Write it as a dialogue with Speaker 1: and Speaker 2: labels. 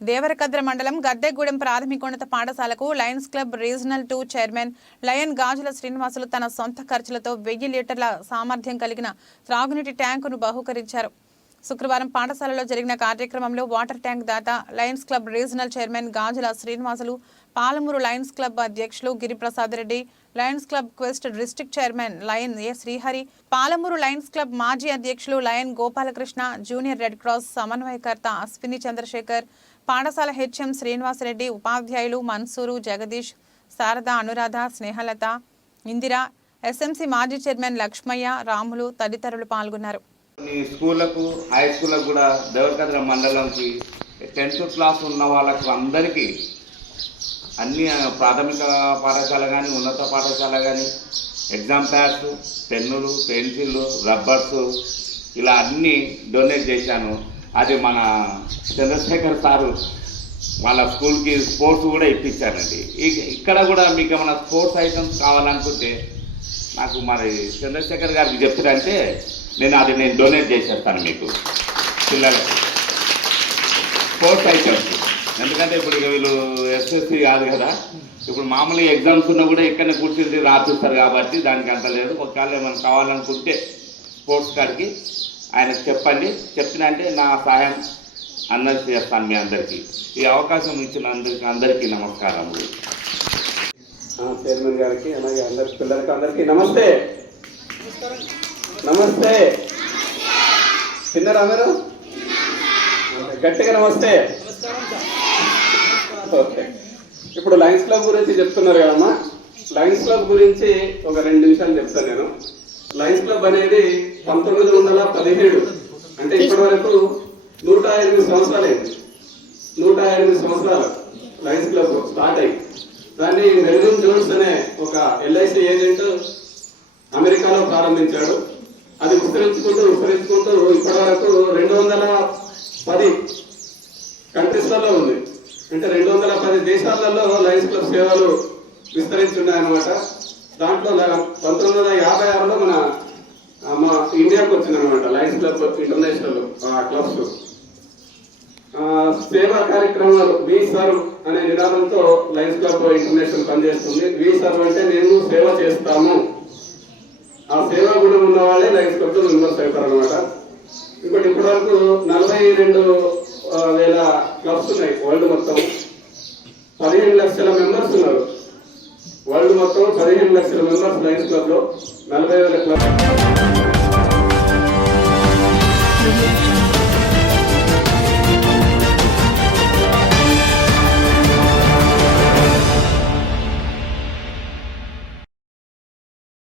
Speaker 1: దేవరకద్ర మండలం గద్దెగూడెం ప్రాథమికోన్నత పాఠశాలకు Lions Club regional two chairman lion Gajula Srinivasulu తన సొంత ఖర్చులతో వెయ్యి లీటర్ల సామర్థ్యం కలిగిన త్రాగునీటి ట్యాంకును బహూకరించారు. శుక్రవారం పాఠశాలలో జరిగిన కార్యక్రమంలో వాటర్ ట్యాంక్ దాత Lions Club regional chairman Gajula Srinivasulu Palamuru Lions Club అధ్యక్షులు Giriprasad Reddy Lions Club quest district chairman lion A Srihari Palamuru Lions Club మాజీ అధ్యక్షులు lion Gopalakrishna junior red cross సమన్వయకర్త అశ్విని చంద్రశేఖర్ పాఠశాల హెచ్ఎం శ్రీనివాసరెడ్డి ఉపాధ్యాయులు మన్సూరు జగదీష్ శారద అనురాధ స్నేహలత ఇందిర ఎస్ఎంసీ మాజీ chairman Lakshmaiah Ramulu తదితరులు పాల్గొన్నారు.
Speaker 2: కొన్ని స్కూళ్ళకు హై స్కూళ్ళకు కూడా దేవరకద్ర మండలంకి టెన్త్ క్లాస్ ఉన్న వాళ్ళకు అందరికీ అన్ని ప్రాథమిక పాఠశాల కానీ ఉన్నత పాఠశాల కానీ ఎగ్జామ్ ప్యాడ్స్ పెన్నులు పెన్సిళ్ళు రబ్బర్స్ ఇలా అన్నీ డొనేట్ చేశాను. అది మన చంద్రశేఖర్ సారు వాళ్ళ స్కూల్కి స్పోర్ట్స్ కూడా ఇప్పించారండి. ఇక- ఇక్కడ కూడా మీకు ఏమైనా స్పోర్ట్స్ ఐటమ్స్ కావాలనుకుంటే నాకు మరి చంద్రశేఖర్ గారికి చెప్తారంటే నేను అది నేను డొనేట్ చేసేస్తాను మీకు. పిల్లలకి. స్పోర్ట్స్ ఐటమ్స్ ఎందుకంటే ఇప్పుడు ఇక వీళ్ళు ఎస్ఎస్సి కాదు కదా. ఇప్పుడు మామూలుగా ఎగ్జామ్స్ ఉన్నా కూడా ఇక్కడనే కూర్చుని రాపిస్తారు కాబట్టి దానికి అంత లేదు. ఒకవేళ ఏమైనా కావాలనుకుంటే స్పోర్ట్స్ కాడికి ఆయనకు చెప్పండి. చెప్పిన అంటే నా సహాయం అందరికి చేస్తాను మీ అందరికీ. ఈ అవకాశం ఇచ్చిన అందరికి అందరికీ నమస్కారములు.
Speaker 3: చైర్మన్ గారికి అలాగే అందరి పిల్లలకి అందరికీ నమస్తే. నమస్తే. తిన్నారా మీరు గట్టిగా నమస్తే. ఓకే. ఇప్పుడు లయన్స్ క్లబ్ గురించి చెప్తున్నారు కదమ్మా. లయన్స్ క్లబ్ గురించి ఒక రెండు నిమిషాలు చెప్తాను నేను. లయన్స్ క్లబ్ అనేది పంతొమ్మిది వందల పదిహేడు అంటే ఇప్పటి వరకు నూట ఎనిమిది సంవత్సరాలైంది. నూట ఎనిమిది సంవత్సరాలు లయన్స్ క్లబ్ స్టార్ట్ అయింది. దాన్ని మెల్విన్ జోన్స్ అనే ఒక ఎల్ఐసి ఏజెంట్ అమెరికాలో ప్రారంభించాడు. అది విస్తరించుకుంటూ విస్తరించుకుంటూ ఇప్పటి వరకు రెండు వందల పది కంట్రీస్లలో ఉంది. అంటే రెండు వందల పది దేశాలలో లయన్స్ క్లబ్ సేవలు విస్తరించున్నాయన్నమాట. దాంట్లో పంతొమ్మిది వందల యాభై ఆరులో మన మా ఇండియాకు వచ్చిందనమాట లయన్స్ క్లబ్ ఇంటర్నేషనల్ క్లబ్స్. సేవా కార్యక్రమాలు వి సర్వ్ అనే నినాదంతో లయన్స్ క్లబ్ ఇంటర్నేషనల్ పనిచేస్తుంది. వి సర్వ్ అంటే మేము సేవ చేస్తాము. ఆ సేవా గుణం ఉన్న వాళ్ళే లయన్స్ క్లబ్లో మెంబర్స్ అవుతారు అనమాట ఇంకోటి ఇప్పటి వరకు నలభై రెండు వేల క్లబ్స్ ఉన్నాయి వరల్డ్ మొత్తం. పదిహేను లక్షల మెంబర్స్ ఉన్నారు. వరల్డ్ మొత్తం పదిహేను లక్షల మెంబర్స్ లయన్స్ క్లబ్లో నలభై వేల క్లబ్.